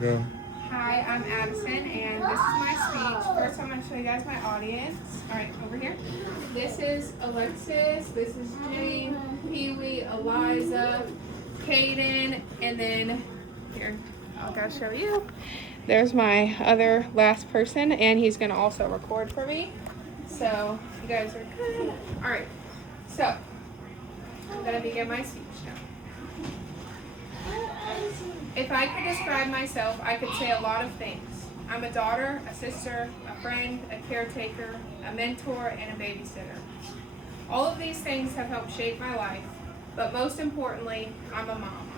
Go. Hi, I'm Addison, and this is my speech. First, I'm going to show you guys my audience. All right, over here. This is Alexis, this is Jane, Pee Wee, Eliza, Kaden, and then here, I'll gotta show you. There's my other last person, and he's going to also record for me. So, you guys are good. All right, so I'm going to begin my speech now. If I could describe myself, I could say a lot of things. I'm a daughter, a sister, a friend, a caretaker, a mentor, and a babysitter. All of these things have helped shape my life, but most importantly, I'm a mom.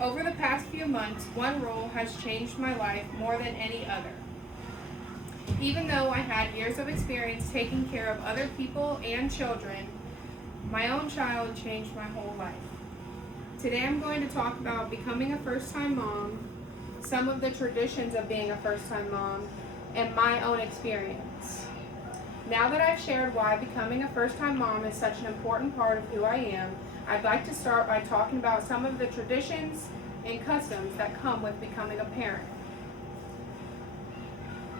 Over the past few months, one role has changed my life more than any other. Even though I had years of experience taking care of other people and children, my own child changed my whole life. Today I'm going to talk about becoming a first-time mom, some of the traditions of being a first-time mom, and my own experience. Now that I've shared why becoming a first-time mom is such an important part of who I am, I'd like to start by talking about some of the traditions and customs that come with becoming a parent.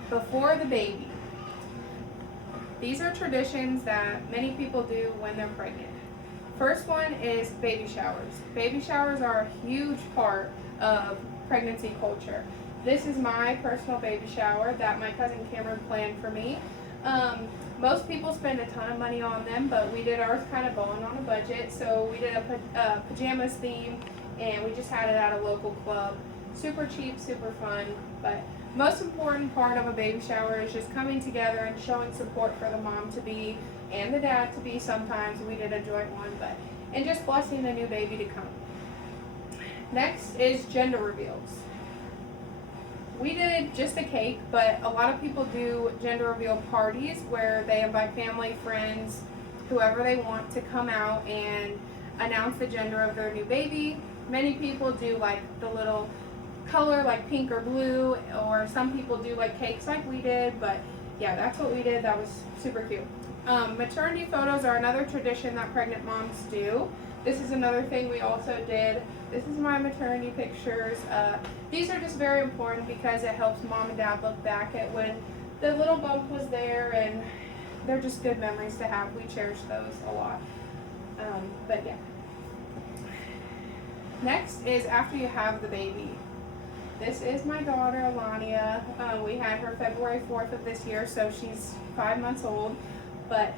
Before the baby. These are traditions that many people do when they're pregnant. First one is baby showers. Baby showers are a huge part of pregnancy culture. This is my personal baby shower that my cousin Cameron planned for me. Most people spend a ton of money on them, but we did ours kind of going on a budget. So we did a pajamas theme, and we just had it at a local club. Super cheap, super fun, but most important part of a baby shower is just coming together and showing support for the mom to be and the dad to be sometimes. We did a joint one, and just blessing the new baby to come. Next is gender reveals. We did just a cake, but a lot of people do gender reveal parties where they invite family, friends, whoever they want to come out and announce the gender of their new baby. Many people do like the little color like pink or blue, or some people do like cakes like we did, but yeah, that's what we did. That was super cute. Maternity photos are another tradition that pregnant moms do. This is another thing we also did. This is my maternity pictures. These are just very important because it helps mom and dad look back at when the little bump was there, and they're just good memories to have. We cherish those a lot. But yeah. Next is after you have the baby. This is my daughter, Alania. We had her February 4th of this year, so she's 5 months old. But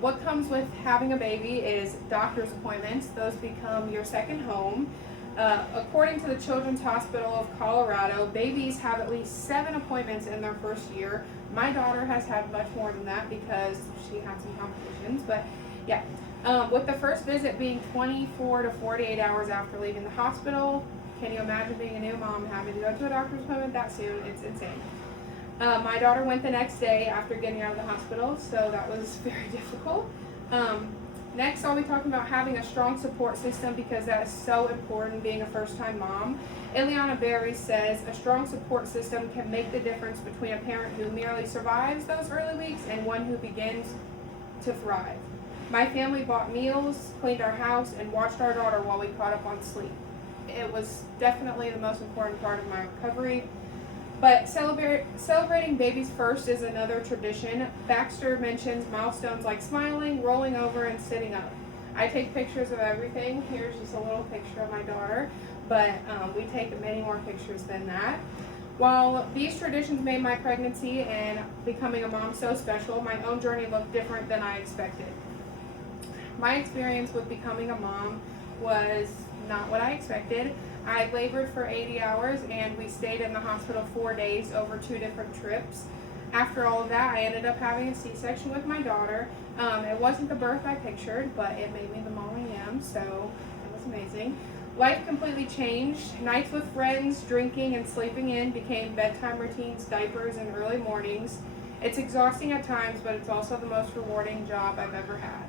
what comes with having a baby is doctor's appointments. Those become your second home. According to the Children's Hospital of Colorado, babies have at least 7 appointments in their first year. My daughter has had much more than that because she had some complications. But yeah, with the first visit being 24 to 48 hours after leaving the hospital. Can you imagine being a new mom having to go to a doctor's appointment that soon? It's insane. My daughter went the next day after getting out of the hospital, so that was very difficult. Next, I'll be talking about having a strong support system because that is so important being a first-time mom. Ileana Berry says a strong support system can make the difference between a parent who merely survives those early weeks and one who begins to thrive. My family bought meals, cleaned our house, and watched our daughter while we caught up on sleep. It was definitely the most important part of my recovery. But celebrating babies first is another tradition. Baxter mentions milestones like smiling, rolling over, and sitting up. I take pictures of everything. Here's just a little picture of my daughter, but we take many more pictures than that. While these traditions made my pregnancy and becoming a mom so special, my own journey looked different than I expected. My experience with becoming a mom was not what I expected. I labored for 80 hours and we stayed in the hospital 4 days over 2 different trips. After all of that, I ended up having a C-section with my daughter. It wasn't the birth I pictured, but it made me the mom I am, so it was amazing. Life completely changed. Nights with friends, drinking and sleeping in became bedtime routines, diapers, and early mornings. It's exhausting at times, but it's also the most rewarding job I've ever had.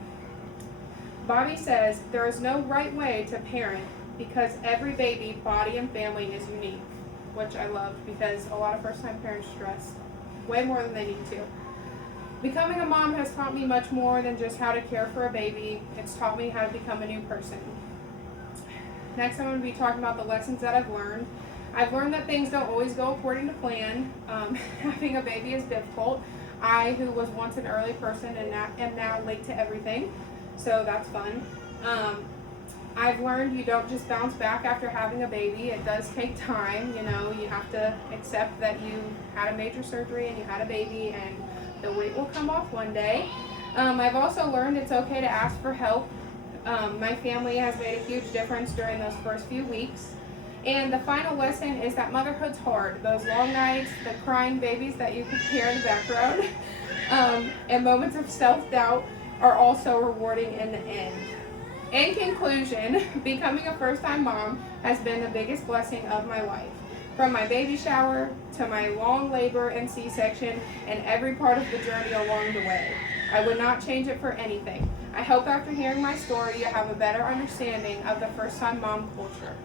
Bobby says there is no right way to parent because every baby, body, and family is unique, which I loved because a lot of first-time parents stress way more than they need to. Becoming a mom has taught me much more than just how to care for a baby. It's taught me how to become a new person. Next, I'm going to be talking about the lessons that I've learned. I've learned that things don't always go according to plan. Having a baby is difficult. I, who was once an early person and am now late to everything, so that's fun. I've learned you don't just bounce back after having a baby. It does take time, you know. You have to accept that you had a major surgery and you had a baby, and the weight will come off one day. I've also learned it's okay to ask for help. My family has made a huge difference during those first few weeks. And the final lesson is that motherhood's hard. Those long nights, the crying babies that you can hear in the background, and moments of self-doubt are also rewarding in the end. In conclusion, becoming a first-time mom has been the biggest blessing of my life. From my baby shower to my long labor and C-section and every part of the journey along the way. I would not change it for anything. I hope after hearing my story you have a better understanding of the first-time mom culture.